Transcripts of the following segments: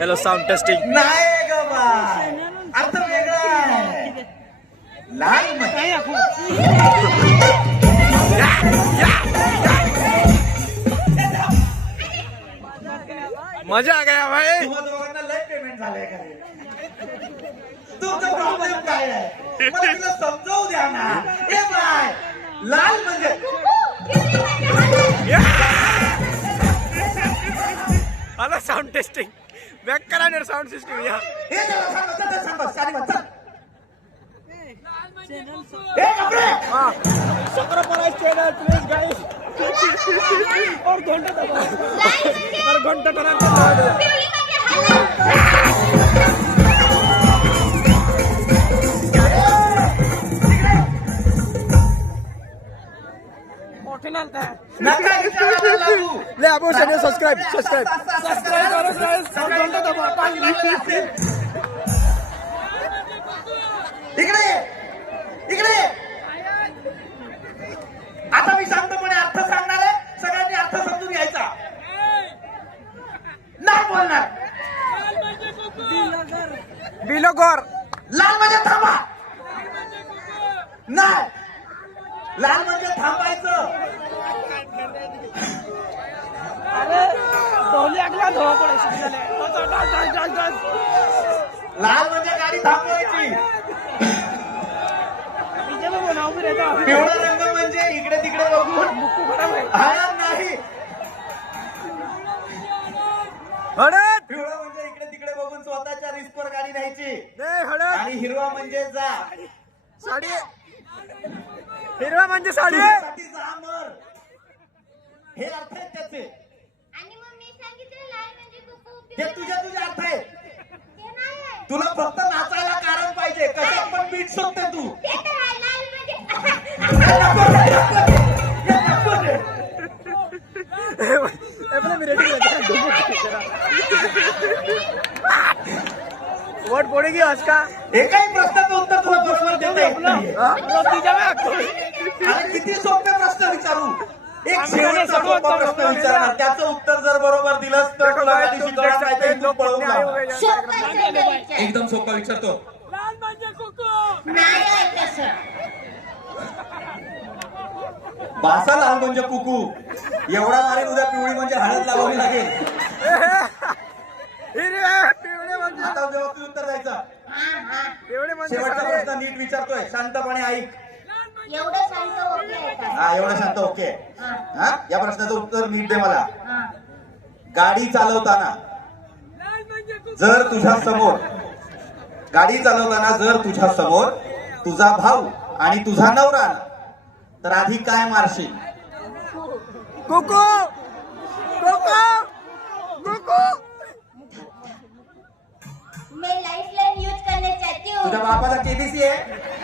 Hello sound testing. नाही ग बा, अर्थ वेगळा आहे. लाल मजा आ गया भाई. तुम्हा दोघांना लय पेमेंट झालंय का रे? तुमचा प्रॉब्लेम काय आहे मला तुला समजावू द्या ना. ए बाय, लाल म्हणजे आला साऊंड टेस्टिंग. बॅक करा ना साऊंड सिस्टम या. हे सांग सारी म्हणतात. ए कपडे हाँ सक्रापराइज चैनल प्लीज गाइस. और घंटा दबा और घंटा टना मोठे नालता है. नका विचारायला लागू. ले आपो चैनल सब्सक्राइब करो गाइस और घंटा दबा टाइम. इकडे इकडे आता मी शांतपणे अर्थ सांगणार आहे. सगळ्यांनी अर्थ समजून घ्यायचा. नाही बोलणार. बिलोगर लाल म्हणजे थांबा. नाही, लाल म्हणजे थांबायचं. लाल म्हणजे गाडी थांबवायची. पिवळा रंग म्हणजे इकडे तिकडे बघून हा नाही. हळद पिवळा म्हणजे इकडे तिकडे बघून स्वतःच्या रिस्कवर गाडी न्यायची. नाही हळद. आणि हिरवा म्हणजे जा. साडी हिरवा म्हणजे साडी. तुझ्यासाठी जा मर. हे अर्थ आहेत त्याचे. आणि मग मी सांगितलं लाल म्हणजे कुकू. ते तुझे अर्थ आहेत. ते नाही आहे. तुला फक्त नाचायला कारण पाहिजे. कसं पण बीट शकते तू. ते तर आहे लाल म्हणजे वोट पड़ेगी आज का. एकाही प्रश्नाचं उत्तर तुला बरोबर देता येत नाहीये. आणि किती सोपे प्रश्न विचारू. एक शेवटचा सोपा प्रश्न विचारणार. त्याचं उत्तर जर बरोबर दिलंस तर तुला गाडी शिकवणार, नाही तर इथून पळून जाणार. एकदम सोपा विचारतो. नाही आहे तसं. भाषा लाल म्हणजे कुकू. एवढा मारेल उद्या पिवळी म्हणजे हळद लावावी लागेल. पिवळे म्हणजे आता जेव्हा तू उत्तर द्यायचं. पिवळे म्हणजे शेवटचा साडी. प्रश्न नीट विचारतोय. शांतपणे ऐक. एवढं शांत ओके आहे का? हा एवढं शांत ओके. हा. हा या प्रश्नाचं उत्तर नीट दे मला. हा. गाडी चालवताना जर तुझ्या समोर तुझा भाऊ आणि तुझा नवरा आला तर आधी काय मारशील? कोको कोको कोको. मैं लाइफलाइन यूज करना चाहती हूँ. तुझ्या बापाचा केबीसी आहे.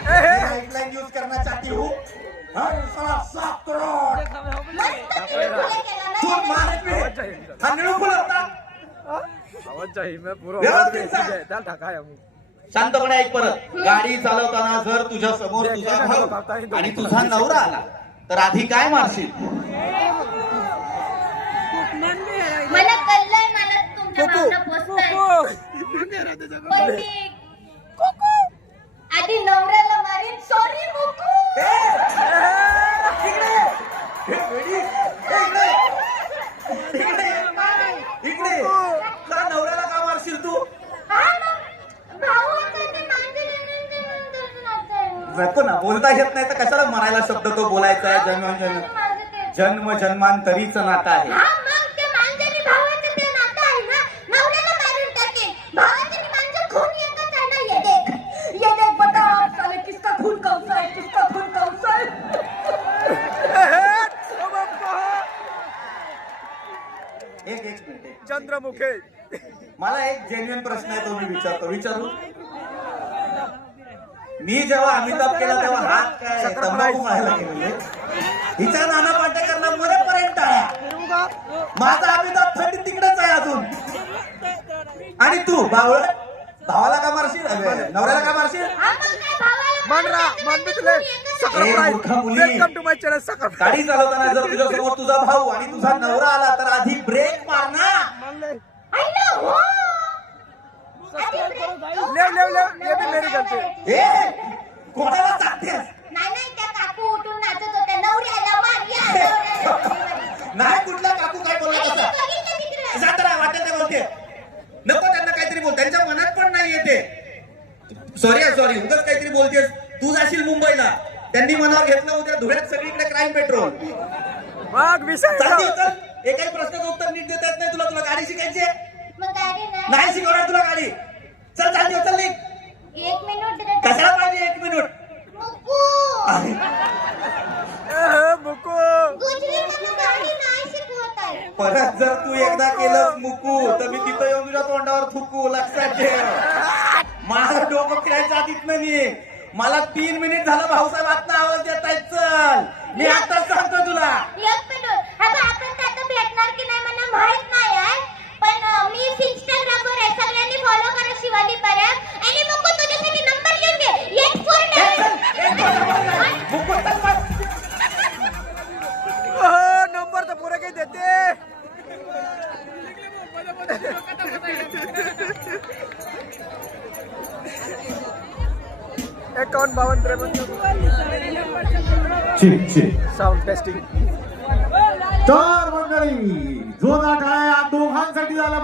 लाईफलाईन यूज करना चाहती हूँ. हाँ, 7 करोड. मस्त तिळकुले केला ना तू त्याने. मार हा निळूफुल होता. आवाज चाहिए मैं पूरा व्यवस्थित आवाज सांग. त्याला टाकाय मग. शांतपणे ऐक परत. गाडी चालवताना जर तुझ्या समोर तुझा भाऊ आणि तुझा नवरा आला तर आधी काय मारशील? मला कळलंय मला तुमच्या भावना पोचताय. पण मी आधी नवऱ्याला मारीन. सॉरी मुकू. इकडे का नवऱ्याला का मारशील तू? हा ना. भाऊ होता ते मांजर आणून नको ना, बोलता येत नाही तर कशाला मरायला शब्द तो बोलायचा आहे. जन्म जन्मांतरीचं नातं आहे. हा मग ते मांजरी भावाचं ते नातं आहे ना. नवऱ्याला मारून टाकेन. भावाचं आणि मांजर खून एकच आहे ना. येडे बता साले किसका खून कौसा है, किसका खून कौसा है. एक मिनिट. चंद्रमुखे. मला एक जेन्युइन प्रश्न आहे तो मी विचारू. मी जेव्हा अमिताभ केला तेव्हा हात काय तंबाखू मारायला गेलेले. हिच्या नाना पाटेकरला मरेपर्यंत आया. माझा अमिताभ थंडी तिकडेच आहे अजून. आणि तू भावाला का मारशील? नवऱ्याला का मारशील? हा मग काय भावाला मनरा मनबितले. मूर्खा मुली. Welcome to my channel. सकर गाडी चालवताना जर तुझ्या समोर तुझा भाऊ आणि तुझा नवरा आला तर आधी ब्रेक मार ना. मानले. I know. ये भी मेरी गलती. ए कोणाला सांगतेस नाही त्या काकू उठून नाचत होत्या नवऱ्याला मारिया नाही कुठला काकू काय बोलला तसा बघितलं तिकडे जाताना वाटत ते बोलते नको त्यांना काहीतरी बोल त्यांच्या मनात पण नाही येते सॉरी उगाच काहीतरी बोलतेस तू जाशील मुंबईला त्यांनी मनावर घेतलं उद्या धुळ्यात सगळीकडे क्राईम पेट्रोल मग विषय चालते चल एकाही प्रश्नाचं उत्तर नीट देता येत नाही तुला गाडी शिकायची मग गाडी नाही शिकवणार तुला गाडी चल चालते चल निघ. 1 मिनिट कशाला पाहिजे 1 मिनिट मुकू मुको गुजरीला गाडी नाही शिकवत आहे परत जर तू एकदा केलं मुकू तर मी तिथं येऊन तुझ्या तोंडावर थुकू लक्षात ठेव माझं डोकं फिरायचं आधीच नाही मला 3 मिनिट झालं भाऊसाहेब आता आवाज देत आहेत चल मी आताच सांगतो तुला 1 मिनिट हा बा आपण तर आता भेटणार की नाही मला माहित नाही आहे पण मी इंस्टाग्राम वर आहे सगळ्यांनी फॉलो करा शिवाली परब आणि मग तुझ्यासाठी नंबर लिहून घे 84 मुकू चल बस. नंबर तर पुरे काही देते. एकावन्न 52 53 साऊंड टेस्टिंग. तर मंडळी जो नाठ आहे दोघांसाठी झाला.